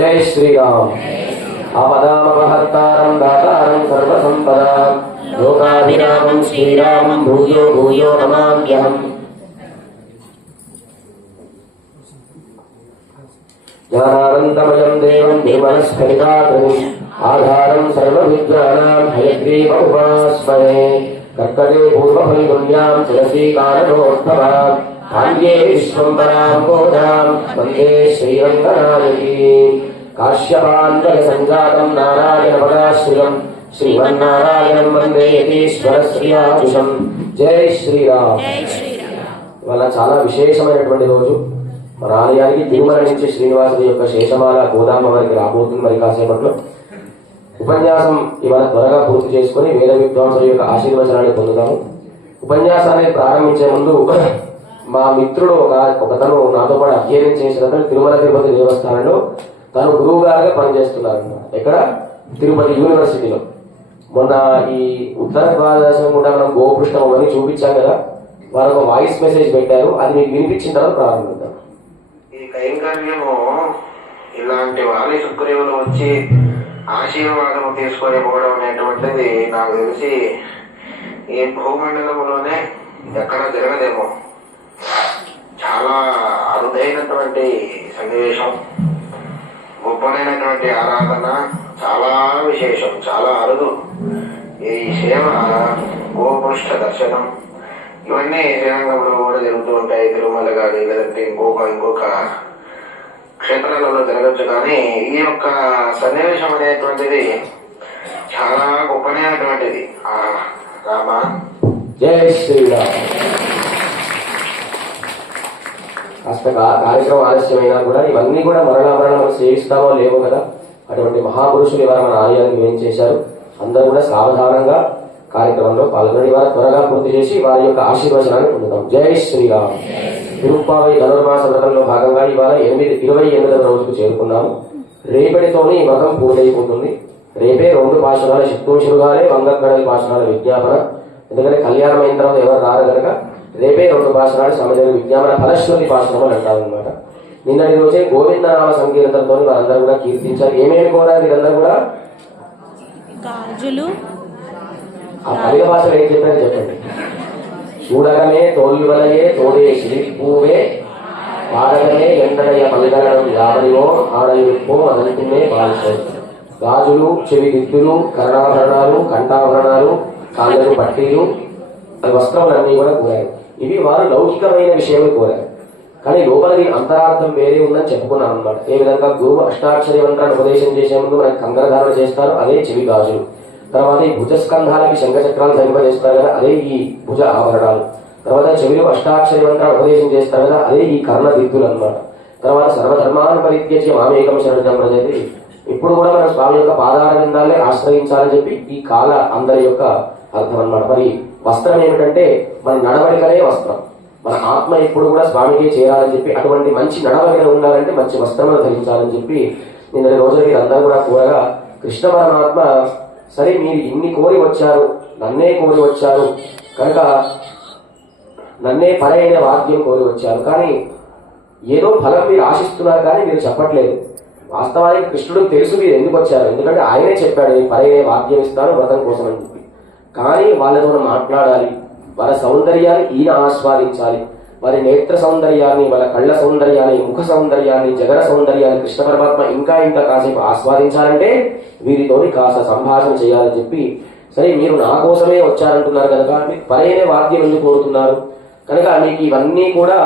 जय श्री राम अपदाम महत्तारं दातारं सर्वसम्पदा। लोकाभिरामं श्रीरामं भूयो भूयो नमाम्यहम्। ज्ञानानन्दमयं देवं आधारं सर्वविद्यानां हयग्रीव उपास्मये कान्ये वंदे श्रीरङ्गनायकी పదాశ్రియం శ్రీమన్నారాయణం వందే యతీశ్వర శ్రీయాజుషం జై శ్రీరామ్ జై శ్రీరామ్ ఇవాళ చాలా విశేషమైనటువంటి రోజు. మన ఆలయానికి తిరుమల నుంచి శ్రీనివాసుడి యొక్క శేషమాల గోదామ వారికి రాబోతుంది మరి కాసేపట్లో. ఉపన్యాసం ఇవాళ త్వరగా పూర్తి చేసుకుని వేద విద్వాంసుల యొక్క ఆశీర్వచనాన్ని పొందుతాము. ఉపన్యాసాన్ని ప్రారంభించే ముందు మా మిత్రుడు ఒక ఒకతను నాతో పాటు అధ్యయనం చేసిన అతను తిరుమల తిరుపతి దేవస్థానంలో తను గురువు గారుగా పనిచేస్తున్నారు ఎక్కడ? తిరుపతి యూనివర్సిటీలో. మొన్న ఈ ఉత్తర భారతదేశం కూడా మనం గోకృష్ణం అని చూపించాం కదా వారు ఒక వాయిస్ మెసేజ్ పెట్టారు. అది మీకు వినిపించిన తర్వాత ప్రారంభిద్దాం. ఈ కైంకర్యము ఇలాంటి వారి సుగ్రీవులు వచ్చి ఆశీర్వాదము తీసుకొని పోవడం అనేటువంటిది నాకు తెలిసి ఈ భూమండలంలోనే ఎక్కడ జరగదేమో. చాలా అరుదైనటువంటి సన్నివేశం. గొప్పదైనటువంటి ఆరాధన చాలా విశేషం చాలా అరుదు. ఈ సేవ గోపృష్ఠ దర్శనం ఇవన్నీ శ్రీరంగంలో కూడా జరుగుతూ ఉంటాయి. తిరుమల కానీ లేదంటే ఇంకొక ఇంకొక క్షేత్రాలలో జరగచ్చు. కానీ ఈ యొక్క సన్నివేశం అనేటువంటిది చాలా గొప్పనైనటువంటిది రామ. జై శ్రీరామ్. కాస్త కార్యక్రమం ఆలస్యమైనా కూడా ఇవన్నీ కూడా మరలా మరలా మనం సేవిస్తామో లేవో కదా? అటువంటి మహాపురుషులు ఇవాళ మన ఆలయానికి ఏం చేశారు? అందరూ కూడా సావధానంగా కార్యక్రమంలో పాల్గొని వారు త్వరగా పూర్తి చేసి వారి యొక్క ఆశీర్వచనాన్ని పొందుతాం. జై శ్రీరామ్. తిరుప్పావై ధనుర్మాస వ్రతంలో భాగంగా ఇవాళ ఎనిమిది ఇరవై ఎనిమిదవ రోజుకు చేరుకున్నాము. రేపటితోనే ఈ వ్రతం పూర్తయిపోతుంది. రేపే రెండు పాశనాల చిత్తూషులుగానే వంగక్కడలి పాశనాల విజ్ఞాపన. ఎందుకంటే కళ్యాణం అయిన తర్వాత ఎవరు రారు కనుక రేపే రెండు పాశనాలు సమయ విజ్ఞాపన ఫలశ్రుతి పాశనం అని అంటారు అనమాట నిన్నటి రోజే గోవిందనామ సంకీర్తనతో వారందరూ కూడా కీర్తించారు. ఏమేమి కోరారు వీరందరూ కూడా? గాజులు. ఆ పలిక భాషలో ఏం చెప్పారో చెప్పండి. చూడగమే తోల్వలయే తోడే సిరిపూవే పాడగమే ఎండడయ పల్గడం యావరియో ఆడయుప్పో అదంటునే బాలిసే. గాజులు చెవి దిద్దులు కర్ణాభరణాలు కంఠాభరణాలు కాళ్ళకు పట్టీలు వస్త్రములన్నీ కూడా కోరారు ఇవి వారు లౌకికమైన విషయమే కోరారు. కానీ లోపల దీని అంతరార్థం వేరే ఉందని చెప్పుకున్నాను అనమాట ఏ విధంగా గురువు అష్టాక్షరి మంత్రాన్ని ఉపదేశం చేసే ముందు మనకి కంగరధారణ చేస్తారు అదే చెవి గాజులు. తర్వాత ఈ భుజస్కంధాలకి శంఖచక్రాలు ధరింపజేస్తారు కదా అదే ఈ భుజ ఆభరణాలు. తర్వాత చెవిలో అష్టాక్షరి మంత్రాలు ఉపదేశం చేస్తారు కదా అదే ఈ కర్ణ దిద్దులు అన్నమాట. తర్వాత సర్వధర్మాన్ని పరిత్యజ్య మామేకం శరణం అనేది ఇప్పుడు కూడా మన స్వామి యొక్క పాదార విందాలే ఆశ్రయించాలని చెప్పి ఈ కాల అందరి యొక్క అర్థం అనమాట మరి వస్త్రం ఏమిటంటే మన నడవడికలే వస్త్రం. మన ఆత్మ ఎప్పుడు కూడా స్వామికి చేరాలని చెప్పి అటువంటి మంచి నడవడిక ఉండాలంటే మంచి వస్త్రములు ధరించాలని చెప్పి నిన్న రోజులు మీరందరూ కూడా కోరగా కృష్ణ పరమాత్మ సరే మీరు ఇన్ని కోరి వచ్చారు నన్నే కోరి వచ్చారు కనుక నన్నే పరైన వాద్యం కోరి వచ్చారు. కానీ ఏదో ఫలం మీరు ఆశిస్తున్నారు కానీ మీరు చెప్పట్లేదు. వాస్తవానికి కృష్ణుడు తెలుసు మీరు ఎందుకు వచ్చారు. ఎందుకంటే ఆయనే చెప్పాడు పరైన వాద్యం ఇస్తాను వ్రతం కోసం అని కానీ వాళ్ళతో మనం మాట్లాడాలి వాళ్ళ సౌందర్యాన్ని ఈయన ఆస్వాదించాలి. వారి నేత్ర సౌందర్యాన్ని వాళ్ళ కళ్ళ సౌందర్యాన్ని ముఖ సౌందర్యాన్ని జగన సౌందర్యాన్ని కృష్ణ పరమాత్మ ఇంకా ఇంకా కాసేపు ఆస్వాదించాలంటే వీరితోని కాస్త సంభాషణ చేయాలని చెప్పి సరే మీరు నా కోసమే వచ్చారంటున్నారు కనుక మీకు పరైన వాద్యం ఎందుకు కోరుతున్నారు? కనుక మీకు ఇవన్నీ కూడా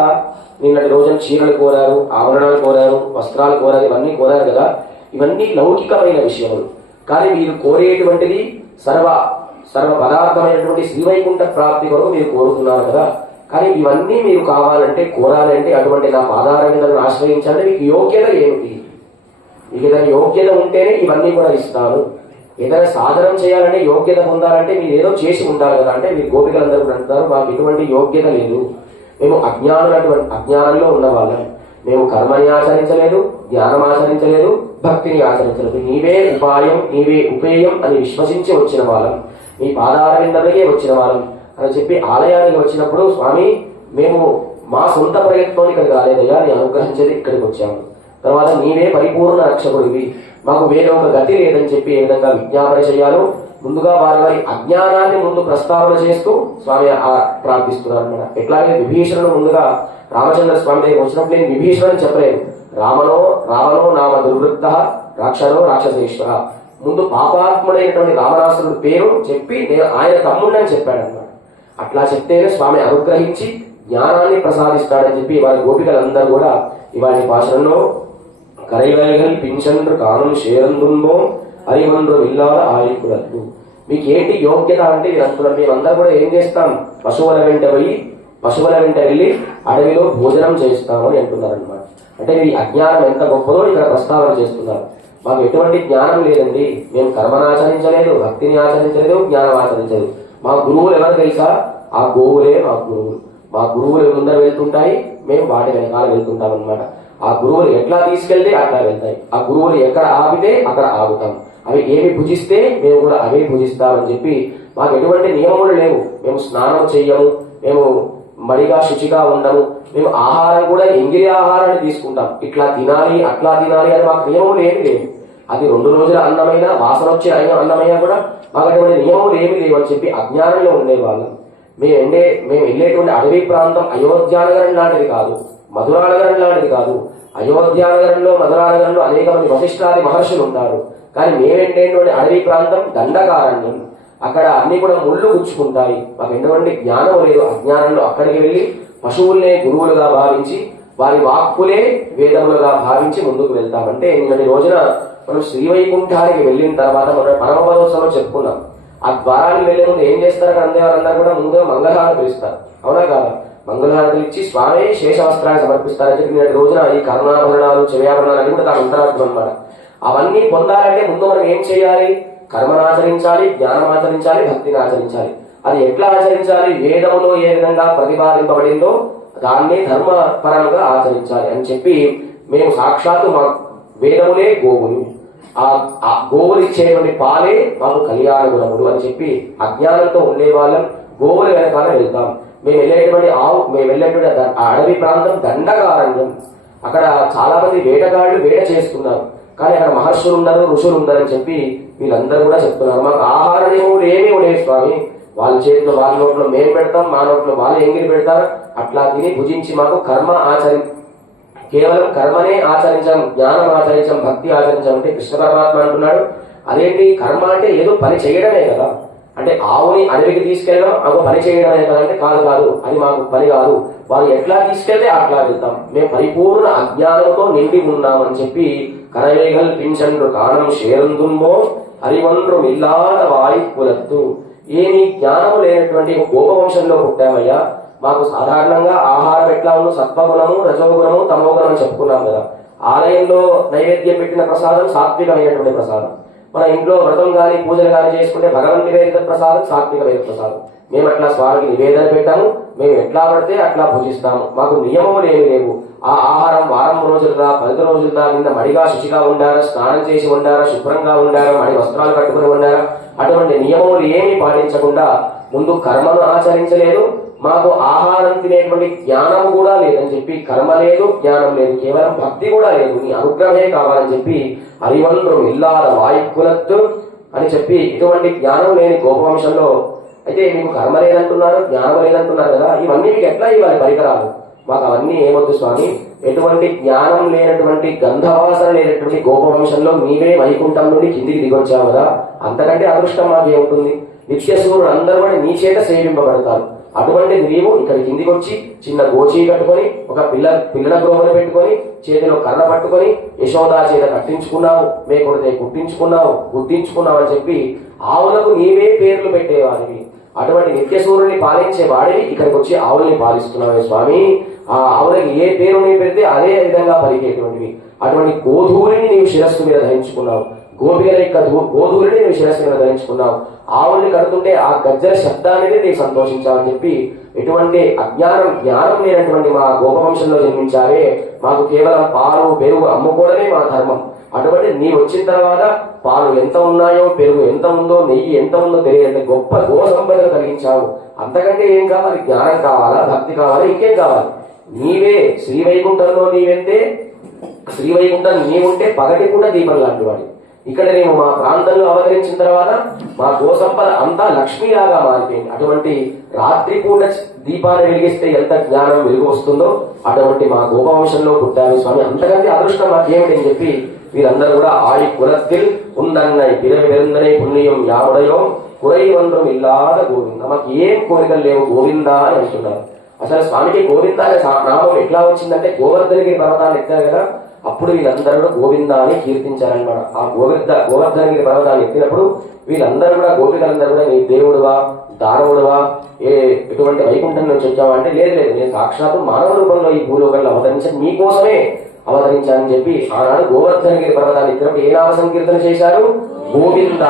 నిన్నటి రోజున చీరలు కోరారు ఆభరణాలు కోరారు వస్త్రాలు కోరారు ఇవన్నీ కోరారు కదా. ఇవన్నీ లౌకికమైన విషయములు. కానీ మీరు కోరేటువంటిది సర్వ సర్వ పదార్థమైనటువంటి శ్రీవైకుంఠ ప్రాప్తి కొరకు మీరు కోరుతున్నారు కదా. కానీ ఇవన్నీ మీరు కావాలంటే కోరాలంటే అటువంటి నా పాదారవిందలను ఆశ్రయించాలంటే మీకు యోగ్యత ఏమిటి? మీకు ఏదైనా యోగ్యత ఉంటేనే ఇవన్నీ కూడా ఇస్తాను. ఏదైనా సాధనం చేయాలంటే యోగ్యత పొందాలంటే మీరు ఏదో చేసి ఉండాలి కదా. అంటే మీరు గోపికలందరూ కూడా అంటున్నారు మాకు ఎటువంటి యోగ్యత లేదు. మేము అజ్ఞానులటువంటి అజ్ఞానంలో ఉన్న వాళ్ళం మేము కర్మని ఆచరించలేదు జ్ఞానం ఆచరించలేదు భక్తిని ఆచరించలేదు. నీవే ఉపాయం నీవే ఉపేయం అని విశ్వసించి వచ్చిన వాళ్ళం. మీ పాదారవిందమే వచ్చిన వారం అని చెప్పి ఆలయానికి వచ్చినప్పుడు స్వామి మేము మా సొంత ప్రయత్నం ఇక్కడికి రాలేదయ్యా నీ అనుగ్రహించేది ఇక్కడికి వచ్చాము తర్వాత నీవే పరిపూర్ణ రక్షకుడివి మాకు వేరే ఒక గతి లేదని చెప్పి ఏ విధంగా విజ్ఞాపన చేయాలో ముందుగా వారి వారి అజ్ఞానాన్ని ముందు ప్రస్తావన చేస్తూ స్వామి ఆ ప్రార్థిస్తున్నారు అనమాట ఎట్లాగే విభీషణుడు ముందుగా రామచంద్ర స్వామి దగ్గర వచ్చినప్పుడు నేను విభీషణని చెప్పలేదు. రామనో రావణో నామ దుర్వృత్త రాక్షరో రాక్షసేశ్వర ముందు పాపాత్ముడైనటువంటి రామరాసుడు పేరు చెప్పి నేను ఆయన తమ్ముడని చెప్పాడన్నమాట అట్లా చెప్తేనే స్వామి అనుగ్రహించి జ్ఞానాన్ని ప్రసాదిస్తాడని చెప్పి వారి గోపికలందరూ కూడా ఇవాళ భాషలో కరైవైగల్ పింఛండ్రు కాను షేరందుంబో హరిమండ్రు ఇల్లాల ఆయుకులద్దు మీకు ఏంటి యోగ్యత అంటే మీరు మేమందరూ కూడా ఏం చేస్తాం? పశువుల వెంట పోయి పశువుల వెంట వెళ్ళి అడవిలో భోజనం చేస్తాము అని అంటున్నారు అనమాట అంటే మీ అజ్ఞానం ఎంత గొప్పదో ఇక్కడ ప్రస్తావన చేస్తున్నారు. మాకు ఎటువంటి జ్ఞానం లేదండి. మేము కర్మను ఆచరించలేదు భక్తిని ఆచరించలేదు జ్ఞానం ఆచరించలేదు. మా గురువులు ఎవరు తెలుసా? ఆ గోవులే మా గురువులు. మా గురువులు ముందర వెళ్తుంటాయి మేము వాటి వెనకాల వెళ్తుంటాం అనమాట ఆ గురువులు ఎట్లా తీసుకెళ్తే అట్లా వెళ్తాయి. ఆ గురువులు ఎక్కడ ఆపితే అక్కడ ఆగుతాం. అవి ఏమి భుజిస్తే మేము కూడా అవే భుజిస్తామని చెప్పి మాకు ఎటువంటి నియమములు లేవు. మేము స్నానం చెయ్యము మేము మడిగా శుచిగా ఉండము మేము ఆహారం కూడా ఎంగిరి ఆహారాన్ని తీసుకుంటాం. ఇట్లా తినాలి అట్లా తినాలి అని మాకు నియమం ఏమి లేదు అది రెండు రోజుల అన్నమైన వాసన వచ్చే అయిన అన్నమైనా కూడా మాకు అటువంటి నియమములు ఏమి లేవు అని చెప్పి అజ్ఞానంలో ఉండేవాళ్ళం. మేము ఎండే మేము వెళ్ళేటువంటి అడవి ప్రాంతం అయోధ్యానగరం లాంటిది కాదు మధురానగరం లాంటిది కాదు. అయోధ్యానగరంలో మధురానగరంలో అనేక మంది వశిష్ఠాది మహర్షులు ఉంటారు. కానీ మేమేంటేటువంటి అడవి ప్రాంతం దండకారణ్యం. అక్కడ అన్ని కూడా ముళ్ళు గుచ్చుకుంటాయి. మాకు ఎటువంటి జ్ఞానం లేదు అజ్ఞానంలో అక్కడికి వెళ్ళి పశువుల్నే గురువులుగా భావించి వారి వాక్కులే వేదములుగా భావించి ముందుకు వెళ్తామంటే నిన్నటి రోజున మనం శ్రీవైకుంఠానికి వెళ్ళిన తర్వాత మనం పరమపదోత్సవం చెప్పుకున్నాం. ఆ ద్వారానికి వెళ్ళే ముందు ఏం చేస్తారు అందే వాళ్ళందరూ కూడా ముందుగా మంగళహారతులు ఇస్తారు. అవునా కాదా? మంగళహారతులు ఇచ్చి స్వామి శేషవస్త్రాన్ని సమర్పిస్తారని చెప్పి నేటి రోజున ఈ కరుణాభరణాలు చెవ్యాభరణాలు అన్ని కూడా దాని అంతరార్థం అనమాట అవన్నీ పొందాలంటే ముందు మనం ఏం చేయాలి? కర్మను ఆచరించాలి జ్ఞానం ఆచరించాలి భక్తిని ఆచరించాలి. అది ఎట్లా ఆచరించాలి? వేదములో ఏ విధంగా ప్రతిపాదింపబడిందో దాన్ని ధర్మపరంగా ఆచరించాలి అని చెప్పి మేము సాక్షాత్తు మా వేదములే గోవులు. ఆ గోవులు ఇచ్చేటువంటి పాలే మాకు కళ్యాణ గుణములు అని చెప్పి అజ్ఞానంతో ఉండే వాళ్ళం గోవుల వెనకాల వెళ్తాం. మేము వెళ్ళేటువంటి ఆవు మేము వెళ్ళేటువంటి అడవి ప్రాంతం దండకారణ్యం. అక్కడ చాలా మంది వేటగాళ్ళు వేట చేస్తున్నారు. కానీ అక్కడ మహర్షులు ఉన్నారు ఋషులు ఉన్నారని చెప్పి వీళ్ళందరూ కూడా చెప్తున్నారు. మాకు ఆహార నియమములు ఏమీ ఉండేవి స్వామి. వాళ్ళ చేతిలో వాళ్ళ నోట్లో మేము పెడతాం మా నోట్లో వాళ్ళు ఎంగిలి పెడతారు. అట్లా తిని భుజించి మాకు కర్మ ఆచరి కేవలం కర్మనే ఆచరించాం జ్ఞానం ఆచరించాం భక్తి ఆచరించాం అంటే కృష్ణ పరమాత్మ అంటున్నాడు. అదేంటి? కర్మ అంటే ఏదో పని చేయడమే కదా. అంటే ఆవుని అడవికి తీసుకెళ్ళడం ఒక పని చేయడం అనే కదంటే కాదు కాదు అది మాకు పని కాదు. వారు ఎట్లా తీసుకెళ్తే అట్లా వెళ్తాం. మేము పరిపూర్ణ అజ్ఞానంతో నిండి ఉన్నామని చెప్పి కరవేగల్ పింఛన్లు కారణం షేరందుంబో హరివండ్రు మిల్లాల వాయిపులత్తు ఏమి జ్ఞానము లేనటువంటి గోపవంశంలో పుట్టామయ్యా. మాకు సాధారణంగా ఆహారం ఎట్లా ఉందో సత్వగుణము రజోగుణము తమోగుణం చెప్పుకున్నాం కదా. ఆలయంలో నైవేద్యం పెట్టిన ప్రసాదం సాత్వికమైనటువంటి ప్రసాదం. మన ఇంట్లో వ్రతం కానీ పూజలు కానీ చేసుకుంటే భగవన్ నివేదిత ప్రసాదం సాత్వికమైన ప్రసాదం. మేము అట్లా స్వామికి నివేదన పెట్టాము. మేము ఎట్లా పడితే అట్లా పూజిస్తాము మాకు నియమములు ఏమి లేవు. ఆ ఆహారం వారం రోజులుగా పది రోజులుగా నిన్న మడిగా శుచిగా ఉండారా స్నానం చేసి ఉండారా శుభ్రంగా ఉండారా మడి వస్త్రాలు కట్టుకుని ఉండారా అటువంటి నియమములు ఏమీ పాటించకుండా ముందు కర్మను ఆచరించలేదు. మాకు ఆహారం తినేటువంటి జ్ఞానం కూడా లేదని చెప్పి కర్మ లేదు జ్ఞానం లేదు కేవలం భక్తి కూడా లేదు నీ అనుగ్రహమే కావాలని చెప్పి హరివండ్రు ఇల్లాల వాయుకులత్తు అని చెప్పి ఇటువంటి జ్ఞానం లేని గోపవంశంలో అయితే మీకు కర్మ లేదంటున్నారు జ్ఞానం లేదంటున్నారు కదా ఇవన్నీ మీకు ఎట్లా ఇవ్వాలి పరికరాలు? మాకు అవన్నీ ఏమొద్దు స్వామి ఎటువంటి జ్ఞానం లేనటువంటి గంధవాసన లేనటువంటి గోపవంశంలో మీరే వైకుంఠం నుండి కిందికి దిగొచ్చావు కదా అంతకంటే అదృష్టం మాకు ఏముంటుంది నిత్యసూరుడు అందరూ కూడా నీ చేత సేవింపబడతారు. అటువంటి నీవు ఇక్కడ కిందికి వచ్చి చిన్న గోచీ కట్టుకొని ఒక పిల్ల పిల్లల గ్రోహను పెట్టుకొని చేతిలో కర్ర పట్టుకొని యశోదా చేత కట్టించుకున్నావు మేకొడితే కుట్టించుకున్నావు గుర్తించుకున్నావు అని చెప్పి ఆవులకు నీవే పేర్లు పెట్టేవాడివి. అటువంటి నిత్య సూర్యుని పాలించే వాడివి ఇక్కడికి వచ్చి ఆవుల్ని పాలిస్తున్నావు స్వామి. ఆ ఆవులకి ఏ పేరు నీ పెడితే అదే విధంగా పలికేటువంటివి. అటువంటి గోధూరిని నీవు శిరస్సు మీద ధరించుకున్నావు. గోపికల యొక్క ధూ- గోధూరిని నీవు శిరస్సు ధరించుకున్నావు. ఆవుల్ని కడుతుంటే ఆ గజ్జల శబ్దాన్ని నీవు సంతోషించావని చెప్పి ఎటువంటి అజ్ఞానం జ్ఞానం లేనటువంటి మా గోపవంశంలో జన్మించావే మాకు కేవలం పాలు పెరుగు అమ్ముకోవడమే మా ధర్మం. అటువంటి నీ వచ్చిన తర్వాత పాలు ఎంత ఉన్నాయో పెరుగు ఎంత ఉందో నెయ్యి ఎంత ఉందో తెలియదు గొప్ప గో సంపదలు కలిగించావు. అంతకంటే ఏం కావాలి? జ్ఞానం కావాలా? భక్తి కావాలా? ఇంకేం కావాలి? నీవే శ్రీ వైకుంఠంలో నీవెంతే శ్రీవైకుంఠం నీవుంటే పగటి కూడా దీపం లాంటి వాడి ఇక్కడ నేను మా ప్రాంతంలో అవతరించిన తర్వాత మా గోసంపద అంతా లక్ష్మీలాగా మారిపోయింది. అటువంటి రాత్రిపూట దీపాన్ని వెలిగిస్తే ఎంత జ్ఞానం వెలుగు వస్తుందో అటువంటి మా గోపవంశంలో పుట్టాను స్వామి అంతకంటే అదృష్టం మాకేమిటని చెప్పి వీరందరూ కూడా ఆయి కులத்தில் ఉందన్నై పిరవెరుందనే పుణ్యం కురై కురైవంతం ఇల్లాద గోవింద. మాకు ఏం కోరికలు లేవు గోవిందా అని అంటున్నారు. అసలు స్వామికి గోవింద నామం ఎట్లా వచ్చిందంటే గోవర్ధనికి పర్వతాలు ఎక్కారు కదా అప్పుడు వీళ్ళందరూ కూడా గోవిందాన్ని కీర్తించారనమాట ఆ గోవింద గోవర్ధనగిరి పర్వతాన్ని ఎక్కినప్పుడు వీళ్ళందరూ కూడా గోపికలందరూ కూడా నీ దేవుడువా దానవుడువా ఏ ఎటువంటి వైకుంఠం నుంచి వచ్చావా? అంటే లేదు లేదు నేను సాక్షాత్తు మానవ రూపంలో ఈ భూలోకంలో అవతరించాను. మీకోసమే అవతరించానని చెప్పి ఆనాడు గోవర్ధనగిరి పర్వతాన్ని ఎక్కినప్పుడు ఏ నామ సంకీర్తన చేశారు? గోవింద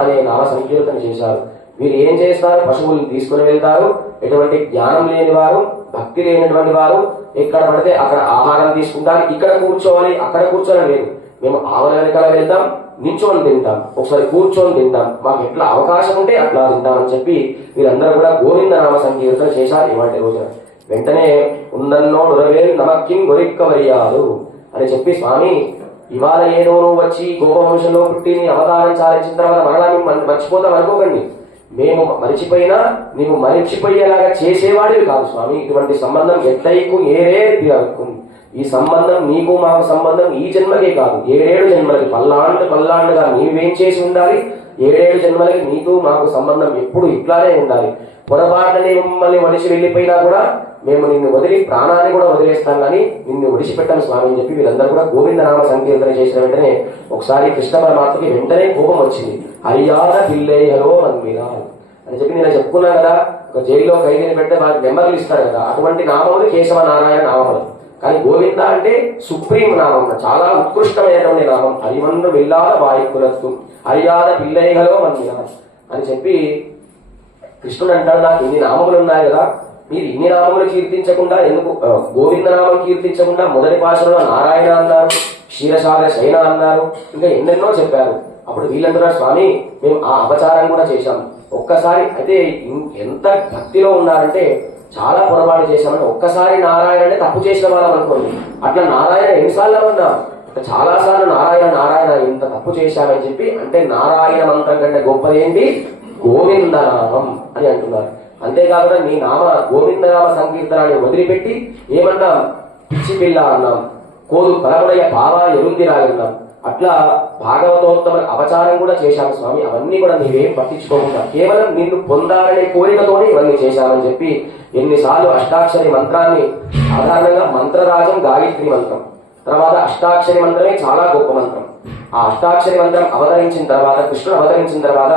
అనే నామ సంకీర్తన చేశారు. వీరు ఏం చేస్తారు? పశువులను తీసుకుని వెళ్తారు. ఎటువంటి జ్ఞానం లేని వారు భక్తి లేనటువంటి వారు ఎక్కడ పడితే అక్కడ ఆహారం తీసుకుంటారు. ఇక్కడ కూర్చోవాలి అక్కడ కూర్చోవాలి లేదు. మేము ఆవుల వెనకాల వెళ్తాం నించొని తింటాం. ఒకసారి కూర్చొని తింటాం. మాకు ఎట్లా అవకాశం ఉంటే అట్లా తింటామని చెప్పి వీరందరూ కూడా గోవింద నామ సంకీర్తన చేశారు ఇవాటి రోజున. వెంటనే ఉందన్నో ఉరవేలు నమక్కిం గొరిక్కవరియాలు అని చెప్పి స్వామి ఇవాళ ఏదో వచ్చి గోపవంశంలో పుట్టి అవతారం చాలించిన తర్వాత మరలా మర్చిపోతాం అనుకోకండి. మేము మరిచిపోయినా నీవు మరిచిపోయేలాగా చేసేవాడివి కాదు స్వామి. ఇటువంటి సంబంధం ఎత్తైకు ఏరే తీరకుంది ఈ సంబంధం నీకు మాకు సంబంధం ఈ జన్మకే కాదు. ఏడేడు జన్మలకి పల్లాండు పల్లాండుగా నీవేం చేసి ఉండాలి? ఏడేడు జన్మలకి నీకు మాకు సంబంధం ఎప్పుడు ఇట్లానే ఉండాలి. పొరపాటునే మిమ్మల్ని మనిషి వెళ్ళిపోయినా కూడా మేము నిన్ను వదిలి ప్రాణాన్ని కూడా వదిలేస్తాం కానీ నిన్ను విడిచిపెట్టాను స్వామి అని చెప్పి వీళ్ళందరూ కూడా గోవిందనామ సంకీర్తన చేసిన వెంటనే ఒకసారి కృష్ణ పరమాత్మకి వెంటనే కోపం వచ్చింది. అయ్యాద పిల్లేహలో మీద అని చెప్పి నేను చెప్పుకున్నా కదా ఒక జైల్లో ఖైదీని పెడితే వాళ్ళకి నెంబర్లు ఇస్తారు కదా అటువంటి నామములు కేశవ నారాయణ నామములు. కానీ గోవింద అంటే సుప్రీం నామం చాలా ఉత్కృష్టమైనటువంటి నామం. హరిమన్ను వెళ్ళాల వాయుకులత్తు అరియాద పిల్లైగలో మన్య అని చెప్పి కృష్ణుడు అంటాడు నాకు ఇన్ని నామములు ఉన్నాయి కదా మీరు ఇన్ని నామములు కీర్తించకుండా ఎందుకు గోవింద నామం కీర్తించకుండా మొదటి భాషలో నారాయణ అన్నారు క్షీరసాగర శైన అన్నారు ఇంకా ఎన్నెన్నో చెప్పారు. అప్పుడు వీళ్ళంటున్నారు స్వామి మేము ఆ అపచారం కూడా చేశాము ఒక్కసారి అయితే ఎంత భక్తిలో ఉన్నారంటే చాలా పొరపాటు చేశామని ఒక్కసారి నారాయణనే తప్పు చేసిన వాళ్ళం అనుకోండి. అట్లా నారాయణ ఎన్నిసార్లు ఉన్నా చాలా సార్లు నారాయణ నారాయణ ఇంత తప్పు చేశామని చెప్పి అంటే నారాయణ మంత్రం కంటే గొప్పదేంటి? గోవిందనామం అని అంటున్నారు. అంతేకాకుండా నీ నామ గోవిందనామ సంకీర్తనాన్ని వదిలిపెట్టి ఏమన్నా? పిచ్చి పిల్ల అన్నాం. కోదు కలవడయ్య బావా ఎరుంది రాయన్నాం. అట్లా భాగవతోత్తమ అపచారం కూడా చేశాము స్వామి. అవన్నీ కూడా నీవేం పట్టించుకోకుండా కేవలం నిన్ను పొందాలనే కోరికతోనే ఇవన్నీ చేశామని చెప్పి ఎన్నిసార్లు అష్టాక్షరి మంత్రాన్ని సాధారణంగా మంత్రరాజం గాయత్రి మంత్రం తర్వాత అష్టాక్షరి మంత్రమే చాలా గొప్ప మంత్రం. ఆ అష్టాక్షరి మంత్రం అవతరించిన తర్వాత కృష్ణుడు అవతరించిన తర్వాత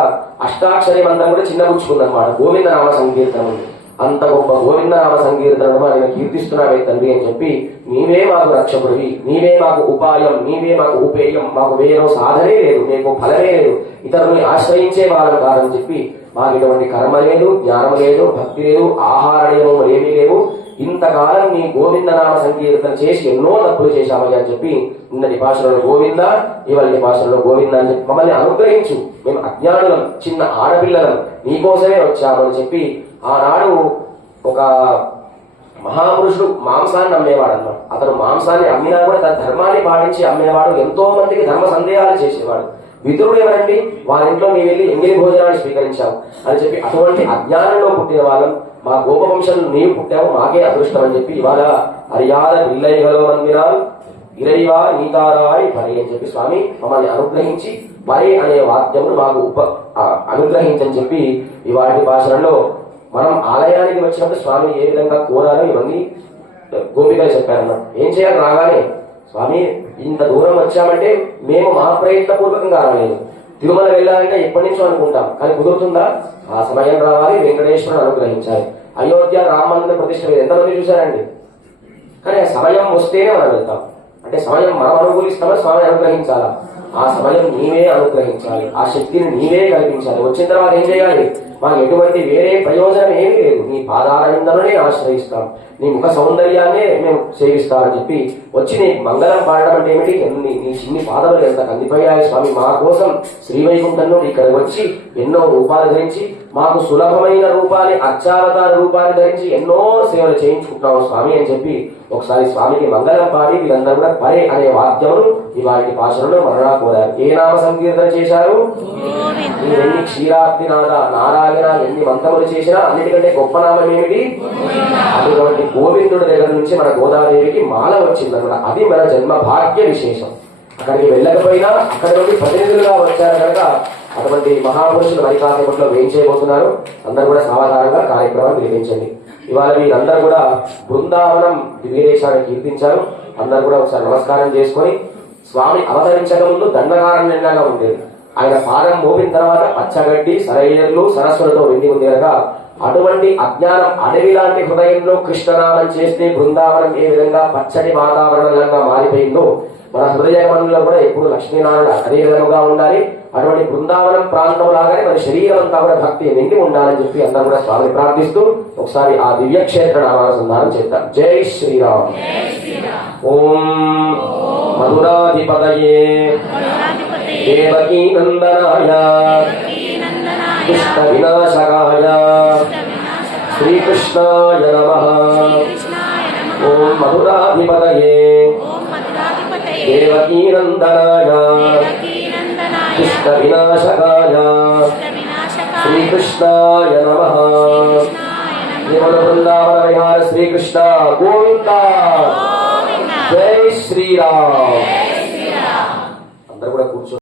అష్టాక్షరి మంత్రం కూడా చిన్నపుచ్చుకుందన్నమాట గోవిందనామ సంకీర్తనం ఉంది. అంత గొప్ప గోవిందనామ నామ ఆయన కీర్తిస్తున్నావే తండ్రి అని చెప్పి నీవే మాకు రక్షకుడివి నీవే మాకు ఉపాయం నీవే మాకు ఉపేయం మాకు వేరే సాధనే లేదు మీకు ఫలమే లేదు ఇతరుని ఆశ్రయించే వాళ్ళం కాదని చెప్పి మాకు ఇటువంటి కర్మ లేదు జ్ఞానం లేదు భక్తి లేదు ఆహార నియమం ఏమీ లేవు. ఇంతకాలం నీ గోవిందనామ సంకీర్తన చేసి ఎన్నో తప్పులు చేశామయ్య అని చెప్పి నిన్నటి భాషలో గోవింద ఇవాళ భాషలో గోవింద అని చెప్పి మమ్మల్ని అనుగ్రహించు. మేము అజ్ఞానులం చిన్న ఆడపిల్లలం నీకోసమే వచ్చామని చెప్పి ఆనాడు ఒక మహాపురుషుడు మాంసాన్ని అమ్మేవాడు అన్నాడు అతను మాంసాన్ని అమ్మినా కూడా తన ధర్మాన్ని పాటించి అమ్మేవాడు. ఎంతో మందికి ధర్మ సందేహాలు చేసేవాడు. మిత్రుడు ఎవరండి? వారి ఇంట్లో నీ వెళ్ళి ఎంగిలి భోజనాన్ని స్వీకరించావు అని చెప్పి అటువంటి అజ్ఞానంలో పుట్టిన వాళ్ళం. మా గోపవంశంలో నీవు పుట్టావు మాకే అదృష్టం అని చెప్పి ఇవాళ అరియాద పిల్లయ్యలో మందిరాలు ఇరయ్యా నీతారాయి పరి అని చెప్పి స్వామి మమ్మల్ని అనుగ్రహించి పరి అనే వాద్యమును మాకు ఉప అనుగ్రహించని చెప్పి ఇవాటి భాషలలో మనం ఆలయానికి వచ్చినప్పుడు స్వామి ఏ విధంగా కోరాలో ఇవన్నీ గోపికలు చెప్పారన్నమాట ఏం చేయాలి రాగానే స్వామి ఇంత దూరం వచ్చామంటే మేము మా ప్రయత్నపూర్వకంగా రాలేదు. తిరుమల వెళ్ళాలంటే ఎప్పటి నుంచో అనుకుంటాం. కానీ కుదురుతుందా? ఆ సమయం రావాలి. వెంకటేశ్వరుడు అనుగ్రహించాలి. అయోధ్య రామానంద ప్రతిష్ట మీద ఎంతమంది చూశారండి? కానీ ఆ సమయం వస్తేనే మనం వెళ్తాం. అంటే సమయం మనం అనుకూలిస్తామో? స్వామి అనుగ్రహించాలా? ఆ సమయం నీవే అనుగ్రహించాలి. ఆ శక్తిని నీవే కల్పించాలి. వచ్చిన తర్వాత ఏం చేయాలి? మాకు ఎటువంటి వేరే ప్రయోజనం ఏమీ లేదు. నీ పాదారవిందనే ఆశ్రయిస్తాం. నీ ముఖ సౌందర్యాన్నే మేము సేవిస్తామని చెప్పి వచ్చి నీ మంగళం పాడడం అంటే ఏమిటి? నీ నీ చిన్ని పాదములు ఎంత కందిపోయాయి స్వామి. మా కోసం శ్రీవైకుంఠం నుండి ఇక్కడికి వచ్చి ఎన్నో రూపాలు ధరించి మాకు సులభమైన రూపాన్ని అర్చావతార రూపాన్ని ధరించి ఎన్నో సేవలు చేయించుకుంటున్నాము స్వామి అని చెప్పి ఒకసారి స్వామికి మంగళం పాడి వీళ్ళందరూ కూడా పరే అనే వాద్యమును ఇవాటి భాషలో మరణా కోరారు. ఏ నామ సంకీర్తన చేశారు? మీరు ఎన్ని క్షీరాబ్ది ఎన్ని మంత్రములు చేసినా అన్నిటికంటే గొప్ప నామం ఏమిటి? అటువంటి గోవిందుడి దగ్గర నుంచి మన గోదాదేవికి మాల వచ్చింది అనమాట అది మన జన్మ భాగ్య విశేషం. అక్కడికి వెళ్ళకపోయినా అక్కడ నుండి ప్రతినిధులుగా వచ్చారు కనుక అటువంటి మహాపురుషులు మరి కాసేపట్లో వేయించేయబోతున్నారు అందరూ కూడా సావధానంగా కార్యక్రమం నిర్వహించండి. ఇవాళ మీరందరూ కూడా బృందావనం దివ్యదేశాన్ని కీర్తించారు. అందరూ కూడా ఒకసారి నమస్కారం చేసుకొని స్వామి అవతరించక ముందు దండకారణ్యంగా ఉండేది ఆయన పాదం మోపిన తర్వాత పచ్చగడ్డి సరైనర్లు సరస్సులతో నిండి ఉంది కనుక అటువంటి అజ్ఞానం అడవి లాంటి హృదయంలో కృష్ణనామం చేస్తే బృందావనం ఏ విధంగా పచ్చని వాతావరణంగా మారిపోయిందో మన హృదయ మనుల్లో కూడా ఎప్పుడు లక్ష్మీనారాయణ అదే విధంగా ఉండాలి. అటువంటి బృందావనం ప్రాంతం లాగానే మన శరీరం అంతా కూడా భక్తి నిండి ఉండాలని చెప్పి అందరూ కూడా స్వామిని ప్రార్థిస్తూ ఒకసారి ఆ దివ్యక్షేత్ర నామానుసంధానం చేద్దాం. జై శ్రీరామ్. ఓం మధురాధిపతయే. దేవకీ నందనాయ. దుష్ట వినాశకాయ శ్రీకృష్ణాయ నమ. ఓం మధురాధిపతయే. దేవకీ నందనాయ. దుష్ట వినాశకాయ శ్రీకృష్ణాయ నమ. దేవన బృందావన విహార శ్రీకృష్ణ గోవింద జై శ్రీరామ్. అందరూ కూడా కూర్చో